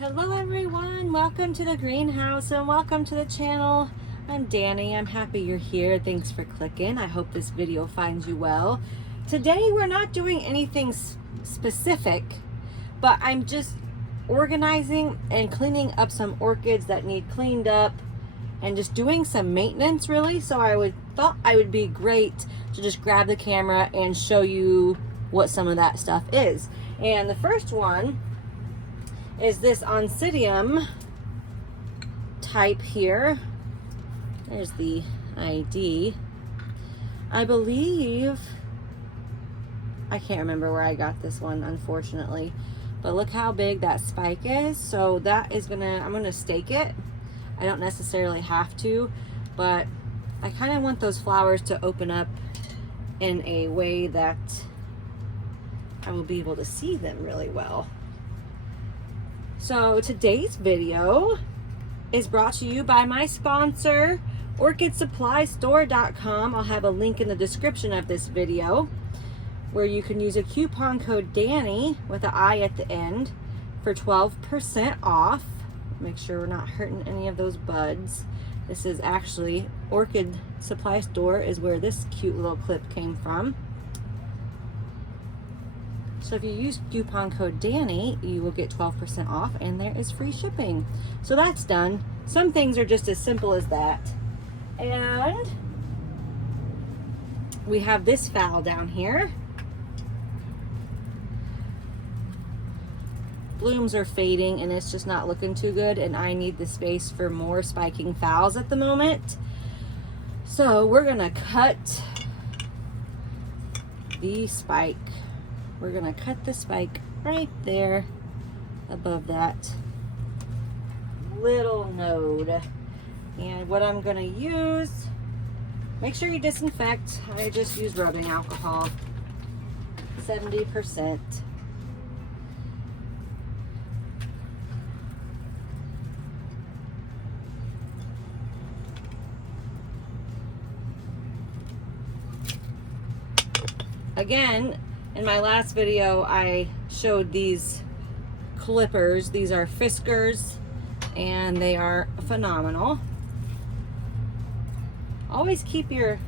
Hello everyone, welcome to the greenhouse and welcome to the channel. I'm Danny. I'm happy you're here. Thanks for clicking. I hope this video finds you well. Today we're not doing anything specific, but I'm just organizing and cleaning up some orchids that need cleaned up and just doing some maintenance really. So I thought I would be great to just grab the camera and show you what some of that stuff is. And the first one is this Oncidium type here. There's the ID. I believe, I can't remember where I got this one, unfortunately, but look how big that spike is. So that is I'm gonna stake it. I don't necessarily have to, but I kind of want those flowers to open up in a way that I will be able to see them really well. So today's video is brought to you by my sponsor, OrchidSupplyStore.com. I'll have a link in the description of this video where you can use a coupon code DANNY with an I at the end for 12% off. Make sure we're not hurting any of those buds. This is actually Orchid Supply Store is where this cute little clip came from. So if you use coupon code DANNY, you will get 12% off and there is free shipping. So that's done. Some things are just as simple as that. And we have this fowl down here. Blooms are fading and it's just not looking too good, and I need the space for more spiking phals at the moment. So we're gonna cut the spike. We're gonna cut the spike right there above that little node. And what I'm gonna use, make sure you disinfect. I just use rubbing alcohol, 70%. Again, in my last video, I showed these clippers. These are Fiskars, and they are phenomenal. Always keep your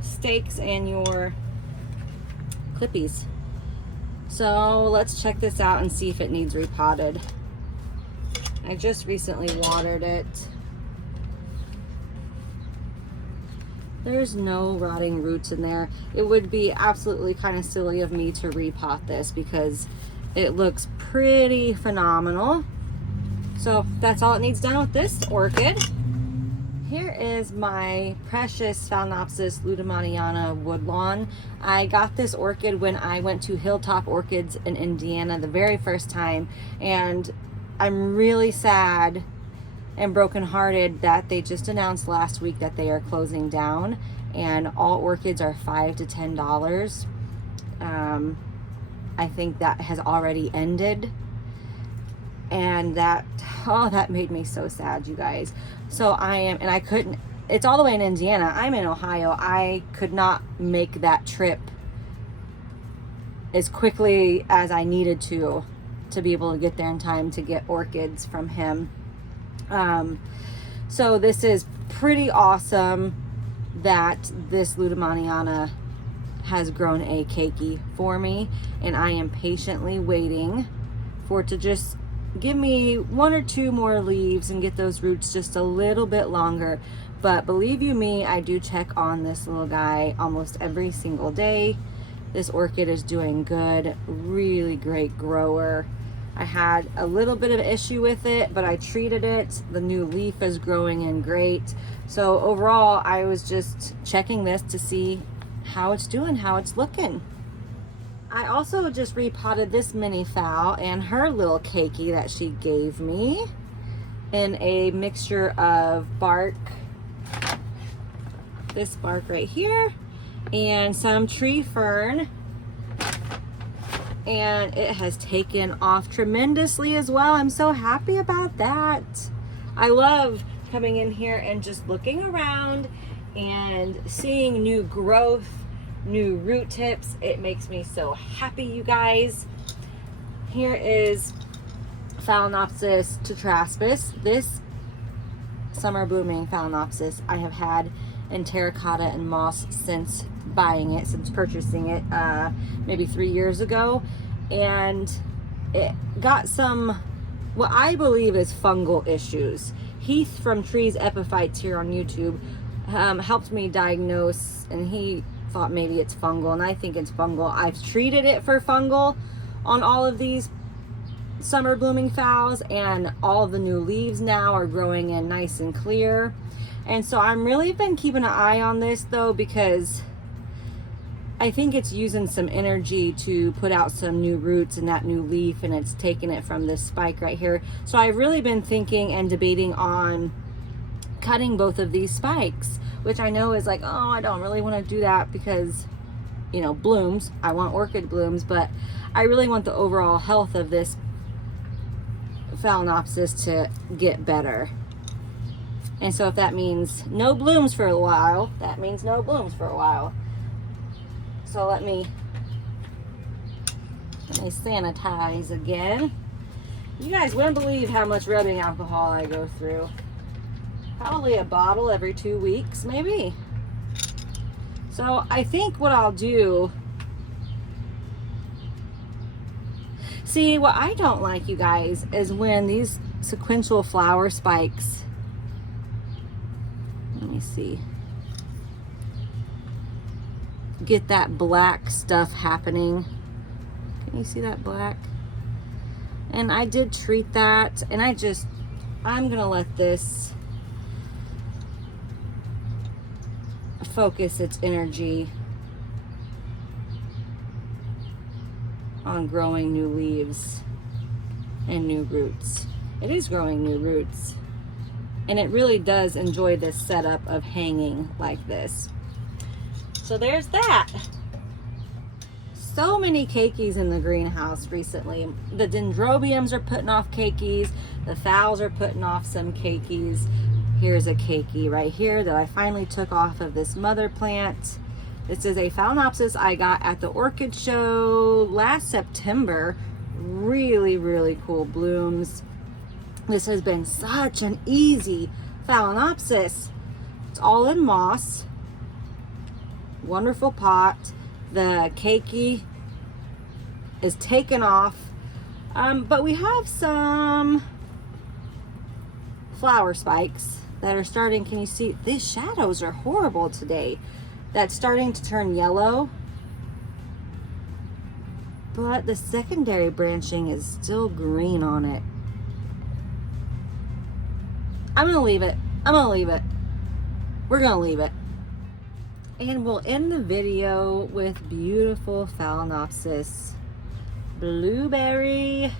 stakes and your clippies. So let's check this out and see if it needs repotted. I just recently watered it. There's no rotting roots in there. It would be absolutely kind of silly of me to repot this because it looks pretty phenomenal. So that's all it needs done with this orchid. Here is my precious Phalaenopsis lueddemanniana woodlawn. I got this orchid when I went to Hilltop Orchids in Indiana the very first time, and I'm really sad and brokenhearted that they just announced last week that they are closing down, and all orchids are $5 to $10. I think that has already ended, and that made me so sad, you guys. So I couldn't, it's all the way in Indiana. I'm in Ohio. I could not make that trip as quickly as I needed to be able to get there in time to get orchids from him. So this is pretty awesome that this lueddemanniana has grown a keiki for me, and I am patiently waiting for it to just give me one or two more leaves and get those roots just a little bit longer. But believe you me, I do check on this little guy almost every single day. This orchid is doing good, really great grower. I had a little bit of an issue with it, but I treated it. The new leaf is growing in great. So overall, I was just checking this to see how it's doing, how it's looking. I also just repotted this mini fowl and her little keiki that she gave me in a mixture of bark, this bark right here, and some tree fern. And it has taken off tremendously as well. I'm so happy about that. I love coming in here and just looking around and seeing new growth, new root tips. It makes me so happy, you guys. Here is Phalaenopsis tetraspis. This summer blooming Phalaenopsis I have had in terracotta and moss since buying it, since purchasing it maybe 3 years ago, and it got some what I believe is fungal issues. Heath from Trees Epiphytes here on YouTube helped me diagnose, and he thought maybe it's fungal, and I think it's fungal. I've treated it for fungal on all of these summer blooming phals, and all of the new leaves now are growing in nice and clear. And so I'm really been keeping an eye on this though, because I think it's using some energy to put out some new roots in that new leaf, and it's taking it from this spike right here. So I've really been thinking and debating on cutting both of these spikes, which I know is like, oh, I don't really want to do that because, you know, blooms. I want orchid blooms, but I really want the overall health of this Phalaenopsis to get better. And so if that means no blooms for a while, that means no blooms for a while. So let me sanitize again. You guys wouldn't believe how much rubbing alcohol I go through. Probably a bottle every 2 weeks, maybe. So I think what I'll do, see, what I don't like, you guys, is when these sequential flower spikes, let me see, get that black stuff happening. Can you see that black? And I did treat that, and I'm gonna let this focus its energy on growing new leaves and new roots. It is growing new roots, and it really does enjoy this setup of hanging like this. So there's that. So many keikis in the greenhouse recently. The dendrobiums are putting off keikis. The phals are putting off some keikis. Here's a keiki right here that I finally took off of this mother plant. This is a Phalaenopsis I got at the Orchid show last September. Really, really cool blooms. This has been such an easy Phalaenopsis. It's all in moss. Wonderful pot. The keiki is taken off, but we have some flower spikes that are starting. Can you see? These shadows are horrible today. That's starting to turn yellow, but the secondary branching is still green on it. I'm gonna leave it. We're gonna leave it. And we'll end the video with beautiful Phalaenopsis blueberry.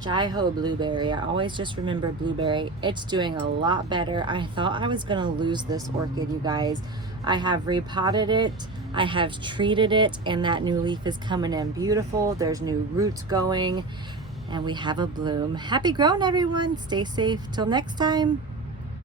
Jai-Ho blueberry. I always just remember blueberry. It's doing a lot better. I thought I was gonna lose this orchid, you guys. I have repotted it. I have treated it, and that new leaf is coming in beautiful. There's new roots going, and we have a bloom. Happy growing, everyone. Stay safe. Till next time.